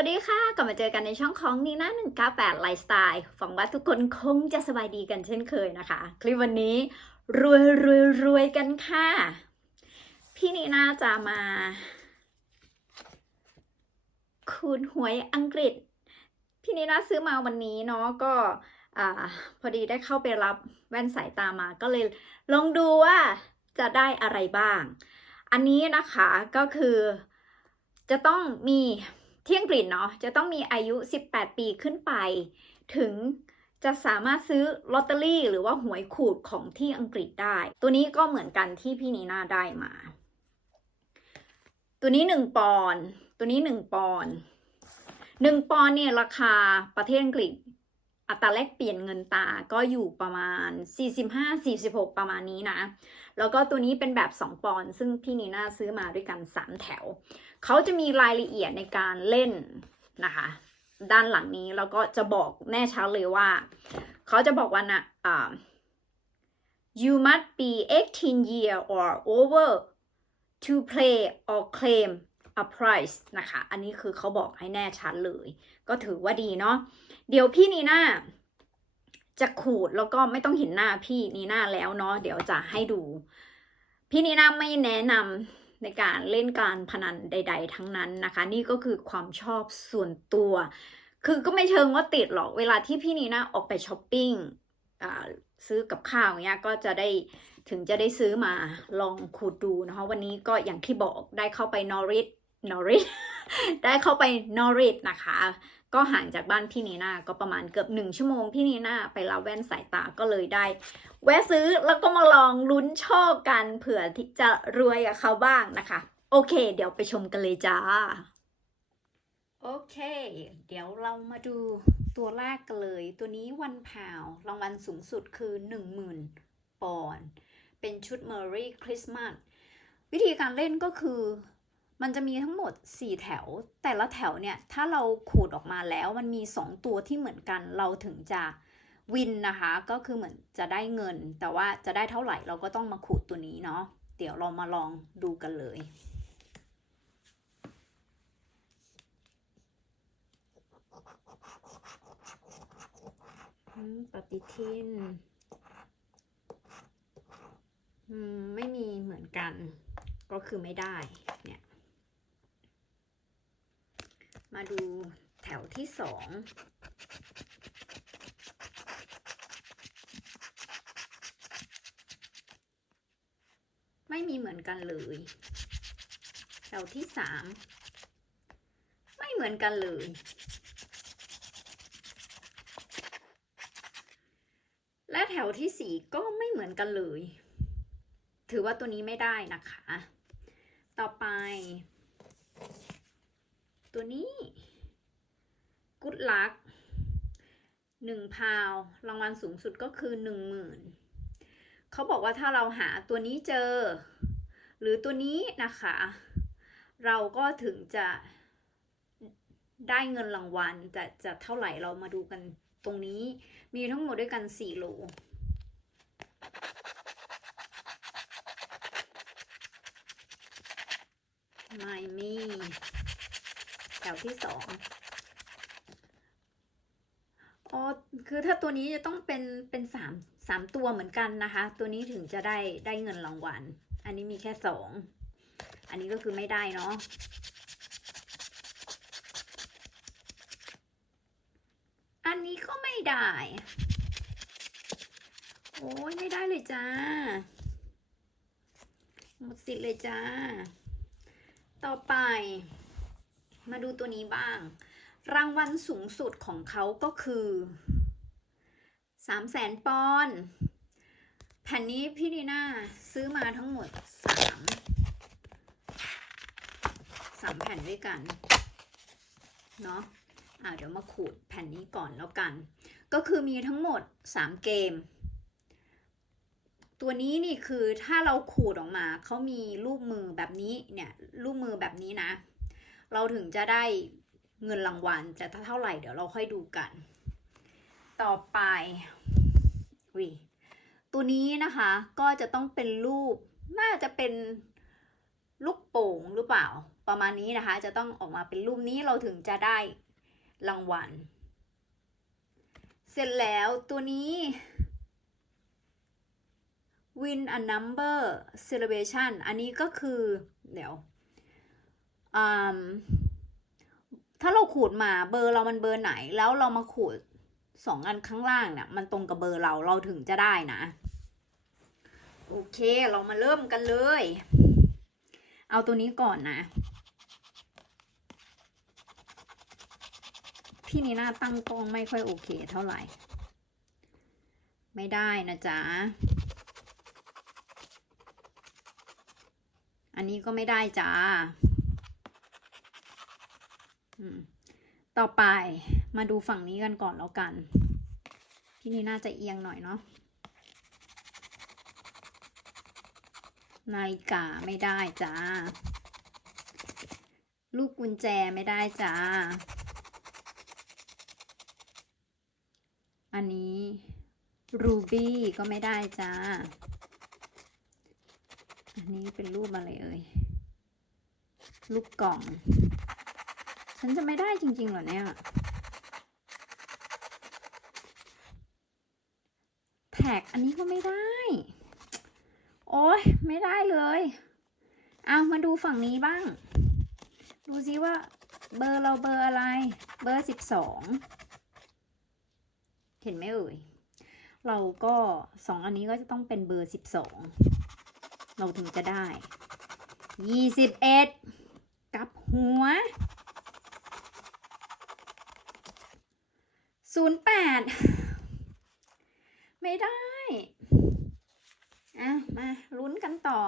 วัสดีค่ะ กลับมาเจอกันในช่องของนีน่า198ไลฟ์สไตล์หวังว่าทุกคนคงจะสบายดีกันเช่นเคยนะคะ คลิปวันนี้รวยรวยรวยกันค่ะ พี่นีน่าจะมา คูณหวยอังกฤษ พี่นีน่าซื้อมาวันนี้เนาะก็อพอดีได้เข้าไปรับแว่นสายตามา ก็เลยลองดูว่าจะได้อะไรบ้าง อันนี้นะคะก็คือจะต้องมี ที่อังกฤษเนาะจะต้องมีอายุ 18 ปีขึ้นไป ถึงจะสามารถซื้อลอตเตอรี่หรือว่าหวยขูดของที่อังกฤษได้ ตัวนี้ก็เหมือนกันที่พี่นีน่าได้มา ตัวนี้ 1 ปอน ตัวนี้ 1 ปอน 1 ปอนเนี่ยราคาประเทศอังกฤษ อัตราแลกเปลี่ยนเงินตาก็อยู่ประมาณ 45-46 ประมาณนี้นะ แล้วก็ตัวนี้เป็นแบบ 2 ปอนด์ซึ่งพี่นีน่าซื้อมาด้วยกัน 3 แถว เขาจะมีรายละเอียดในการเล่นนะคะ ด้านหลังนี้แล้วก็จะบอกแน่ชัดเลยว่า เขาจะบอกว่านะอ่า you must be 18 year or over to play or claim a prize นะคะ อันนี้คือเขาบอกให้แน่ชัดเลย ก็ถือว่าดีเนาะ เดี๋ยวพี่นีน่าจะขูดแล้วก็ไม่ต้องเห็นหน้าพี่นีน่าแล้วเนาะ เดี๋ยวจะให้ดู พี่นีน่าไม่แนะนำในการเล่นการพนันใด ๆ ทั้งนั้นนะคะ นี่ก็คือความชอบส่วนตัว คือก็ไม่เชิงว่าติดหรอก เวลาที่พี่นีน่าออกไปช้อปปิ้งซื้อกับข้าวเงี้ยก็จะได้ถึงจะได้ซื้อมาลองขูดดูนะคะวันนี้ก็อย่างที่บอกได้เข้าไปนอริท นอริทได้เข้าไปนอริทนะคะ ก็ห่างจากบ้านพี่นีนาก็ประมาณเกือบหนึ่งชั่วโมงพี่นีนาไปรับแว่นสายตาก็เลยได้ แวะซื้อแล้วก็มาลองลุ้นโชคกันเผื่อที่จะรวยกับเขาบ้างนะคะ โอเค เดี๋ยวไปชมกันเลยจ้า โอเค เดี๋ยวเรามาดูตัวแรกกันเลย ตัวนี้วันพาวรางวัลสูงสุดคือ 10,000ปอนด์เป็นชุด Merry Christmas วิธีการเล่นก็คือ มันจะมีทั้งหมด 4 แถว แต่ละแถวเนี่ยถ้าเราขูดออกมาแล้วมันมี 2 ตัวที่เหมือนกันเราถึงจะวินนะคะ ก็คือเหมือนจะได้เงิน แต่ว่าจะได้เท่าไหร่เราก็ต้องมาขูดตัวนี้เนาะเดี๋ยวเรามาลองดูกันเลยปฏิทินไม่มีเหมือนกัน ก็คือไม่ได้ เนี่ย มาดูแถวที่สองไม่มีเหมือนกันเลย แถวที่สามไม่เหมือนกันเลย และแถวที่สี่ก็ไม่เหมือนกันเลย ถือว่าตัวนี้ไม่ได้นะคะ ต่อไป ตัวนี้กุดลักหนึ่งพาวรางวัลสูงสุดก็คือหนึ่งหมื่นเขาบอกว่าถ้าเราหาตัวนี้เจอ หรือตัวนี้นะคะ เราก็ถึงจะได้เงินรางวัลแต่จะเท่าไหร่เรามาดูกันตรงนี้ มีทั้งหมดด้วยกันสี่โหลไม่มี วที่สองอ๋อ คือถ้าตัวนี้จะต้องเป็นเป็นสามสามตัวเหมือนกันนะคะ ตัวนี้ถึงจะได้ได้เงินรางวัล อันนี้มีแค่สอง อันนี้ก็คือไม่ได้เนาะอันนี้ก็ไม่ได้ โอ้ยไม่ได้เลยจ้า หมดสิทธิ์เลยจ้า ต่อไป มาดูตัวนี้บ้าง รางวัลสูงสุดของเขาก็คือสามแสนปอนด์แผ่นนี้พี่ดีน่าซื้อมาทั้งหมดสามสามแผ่นด้วยกัน เนาะอ่าเดี๋ยวมาขูดแผ่นนี้ก่อนแล้วกัน ก็คือมีทั้งหมดสามเกม ตัวนี้นี่คือถ้าเราขูดออกมา เขามีรูปมือแบบนี้เนี่ยรูปมือแบบนี้นะ เราถึงจะได้เงินรางวัลจะเท่าไหร่เดี๋ยวเราค่อยดูกัน ต่อไปวิตัวนี้นะคะก็จะต้องเป็นรูปน่าจะเป็นลูกโป่งหรือเปล่า ประมาณนี้นะคะ จะต้องออกมาเป็นรูปนี้เราถึงจะได้รางวัล เสร็จแล้วตัวนี้ win a number celebration อันนี้ก็คือ เดี๋ยว ถ้าเราขูดมาเบอร์เรามันเบอร์ไหน แล้วเรามาขูดสองอันข้างล่างเนี่ยมันตรงกับเบอร์เราเราถึงจะได้นะ โอเคเรามาเริ่มกันเลย เอาตัวนี้ก่อนนะ พี่นีน่าตั้งกล้องไม่ค่อยโอเคเท่าไหร่ ไม่ได้นะจ๊ะ อันนี้ก็ไม่ได้จ้า ต่อไปมาดูฝั่งนี้กันก่อนแล้วกันพี่นี่น่าจะเอียงหน่อยเนาะนาฬิกาไม่ได้จ้า ลูกกุญแจไม่ได้จ้า อันนี้รูบี้ก็ไม่ได้จ้า อันนี้เป็นรูปอะไรเอ่ย ลูกกล่อง ฉันจะไม่ได้จริงๆเหรอเนี่ย แท็กอันนี้ก็ไม่ได้ โอ้ยไม่ได้เลยเอามาดูฝั่งนี้บ้าง ดูซิว่าเบอร์เราเบอร์อะไร เบอร์สิบสองเห็นไหมเอ่ย เราก็สองอันนี้ก็จะต้องเป็นเบอร์สิบสองเราถึงจะได้ยี่สิบเอ็ดกับหัว ศูนย์แปดไม่ได้อะมาลุ้นกันต่อ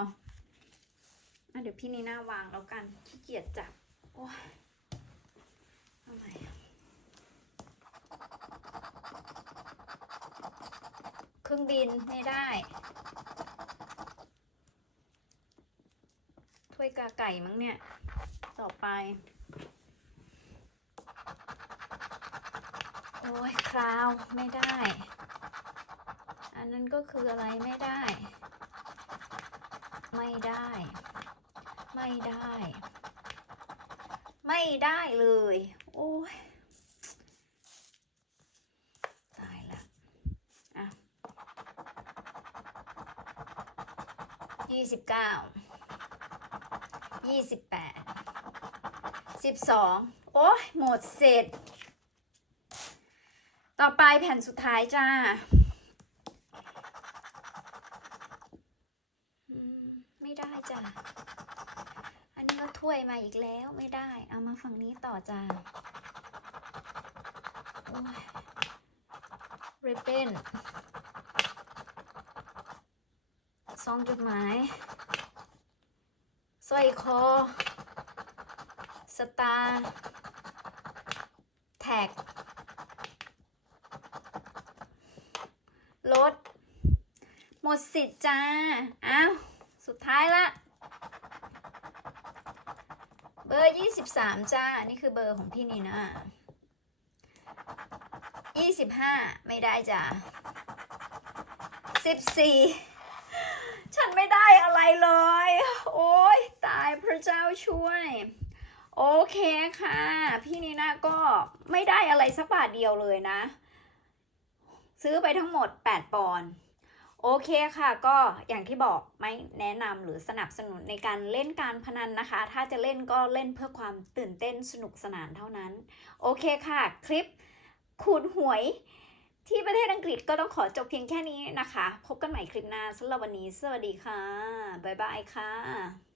อะเดี๋ยวพี่นีน่าวางแล้วกันขี้เกียจจับ โอ้ยทำไมเครื่องบินไม่ได้ ถ้วยกาไก่มั้งเนี่ย ต่อไป โอ้ยคราวไม่ได้ อันนั้นก็คืออะไรไม่ได้ ไม่ได้ ไม่ได้ ไม่ได้เลย โอ้ยตายละอะยี่สิบเก้ายี่สิบแปดสิบสองโอ้ยหมดเสร็จ ต่อไปแผ่นสุดท้ายจ้า ไม่ได้จ้ะ อันนี้ก็ถ้วยมาอีกแล้วไม่ได้ เอามาฝั่งนี้ต่อจ้าโอ้ยเรเบนซองจดหมายสร้อยคอ สตาร์ แท็ก รถ ห มดสิทธิ์จ้า อ้าว สุดท้ายละ เบอร์ยี่สิบสามจ้า นี่คือเบอร์ของพี่นีน่ายี่สิบห้าไม่ได้จ้าสิบสี่ฉันไม่ได้อะไรเลย โอ้ยตายพระเจ้าช่วย โอเคค่ะ พี่นีน่าก็ไม่ได้อะไรสักบาทเดียวเลยนะ ซื้อไปทั้งหมด 8 ปอนด์ โอเคค่ะ ก็อย่างที่บอกไม่แนะนำหรือสนับสนุนในการเล่นการพนันนะคะ ถ้าจะเล่นก็เล่นเพื่อความตื่นเต้นสนุกสนานเท่านั้น โอเคค่ะ คลิปขูดหวยที่ประเทศอังกฤษก็ต้องขอจบเพียงแค่นี้นะคะ พบกันใหม่คลิปหน้าสำหรับวันนี้ สวัสดีค่ะ บ๊ายบายค่ะ